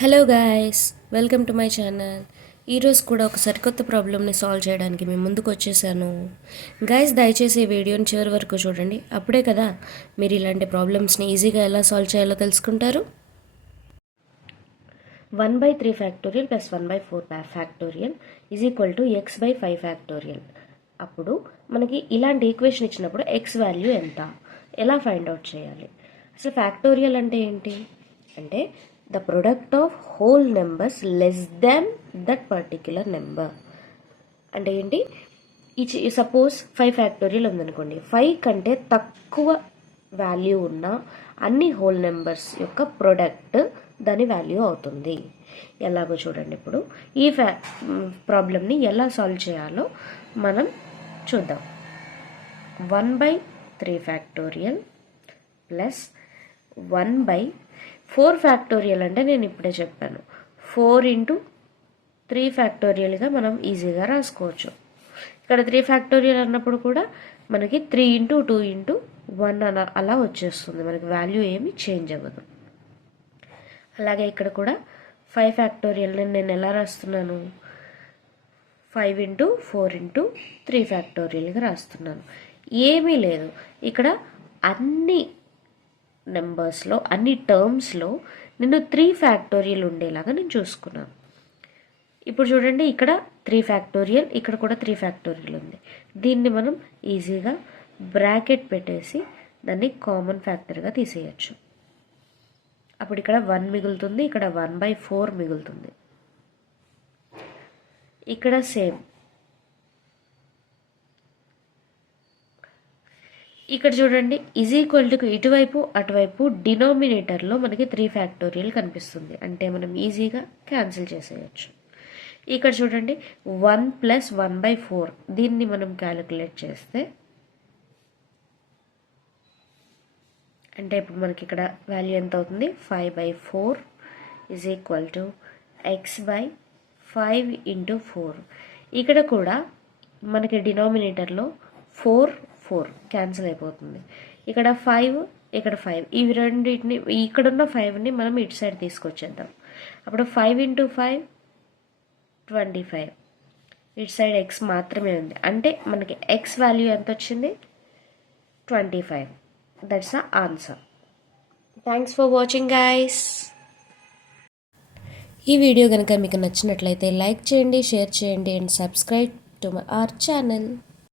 Hello guys, welcome to my channel. ఈరోజు కూడా ఒక సరికొత్త ప్రాబ్లమ్ని సాల్వ్ చేయడానికి మేము ముందుకు వచ్చేసాను. గాయ్స్, దయచేసి ఈ వీడియోని చివరి వరకు చూడండి. అప్పుడే కదా మీరు ఇలాంటి ప్రాబ్లమ్స్ని ఈజీగా ఎలా సాల్వ్ చేయాలో తెలుసుకుంటారు. 1/3 factorial plus 1/4 factorial is equal to x/5 factorial. అప్పుడు మనకి ఇలాంటి ఈక్వేషన్ ఇచ్చినప్పుడు x వాల్యూ ఎంత, ఎలా ఫైండ్ అవుట్ చేయాలి? అసలు ఫ్యాక్టోరియల్ అంటే ఏంటి అంటే the product of whole numbers less than that particular number. అంటే ఏంటి? సపోజ్ 5 ఫ్యాక్టోరియల్ ఉందనుకోండి, 5 కంటే తక్కువ వాల్యూ ఉన్న అన్ని హోల్ నెంబర్స్ యొక్క ప్రొడక్ట్ దాని వాల్యూ అవుతుంది. ఎలాగో చూడండి. ఇప్పుడు ఈ ప్రాబ్లమ్ని ఎలా సాల్వ్ చేయాలో మనం చూద్దాం. 1/3 ఫ్యాక్టోరియల్ ప్లస్ 1/4 ఫ్యాక్టోరియల్ అంటే నేను ఇప్పుడే చెప్పాను, 4 ఇంటూ 3 ఫ్యాక్టోరియల్గా మనం ఈజీగా రాసుకోవచ్చు. ఇక్కడ 3 ఫ్యాక్టోరియల్ అన్నప్పుడు కూడా మనకి 3 ఇంటూ 2 ఇంటూ 1 అలా వచ్చేస్తుంది, మనకి వాల్యూ ఏమి చేంజ్ అవ్వదు. అలాగే ఇక్కడ కూడా 5 ఫ్యాక్టోరియల్ని నేను ఎలా రాస్తున్నాను, 5 ఇంటూ 4 ఇంటూ 3 ఫ్యాక్టోరియల్గా రాస్తున్నాను. ఏమీ లేదు, ఇక్కడ అన్ని నెంబర్స్లో అన్ని టర్మ్స్లో నేను 3 ఫ్యాక్టోరియల్ ఉండేలాగా నేను చూసుకున్నాను. ఇప్పుడు చూడండి, ఇక్కడ 3 ఫ్యాక్టోరియల్, ఇక్కడ కూడా 3 ఫ్యాక్టోరియల్ ఉంది. దీన్ని మనం ఈజీగా బ్రాకెట్ పెట్టేసి దాన్ని కామన్ ఫ్యాక్టర్గా తీసేయచ్చు. అప్పుడు ఇక్కడ 1 మిగులుతుంది, ఇక్కడ 1/4 మిగులుతుంది. ఇక్కడ సేమ్, ఇక్కడ చూడండి, ఈజ్ ఈక్వల్ టు ఇటువైపు అటువైపు డినామినేటర్లో మనకి 3 ఫ్యాక్టోరియల్ కనిపిస్తుంది, అంటే మనం ఈజీగా క్యాన్సిల్ చేసేయచ్చు. ఇక్కడ చూడండి, 1 ప్లస్ 1/4 దీన్ని మనం క్యాలిక్యులేట్ చేస్తే అంటే ఇప్పుడు మనకి ఇక్కడ వాల్యూ ఎంత అవుతుంది, 5/4 is equal to x/5 into 4. ఇక్కడ కూడా మనకి డినామినేటర్లో 4 క్యాన్సిల్ అయిపోతుంది. ఇక్కడ 5, ఇక్కడ 5, ఇవి రెండింటిని, ఇక్కడున్న 5ని మనం ఇటు సైడ్ తీసుకొచ్చేద్దాం. అప్పుడు 5 ఇంటూ 5 25, ఇటు సైడ్ x మాత్రమే ఉంది, అంటే మనకి x వాల్యూ ఎంత వచ్చింది, 25. That's the answer. Thanks for watching guys. ఈ వీడియో కనుక మీకు నచ్చినట్లయితే లైక్ చేయండి, షేర్ చేయండి and subscribe to our channel.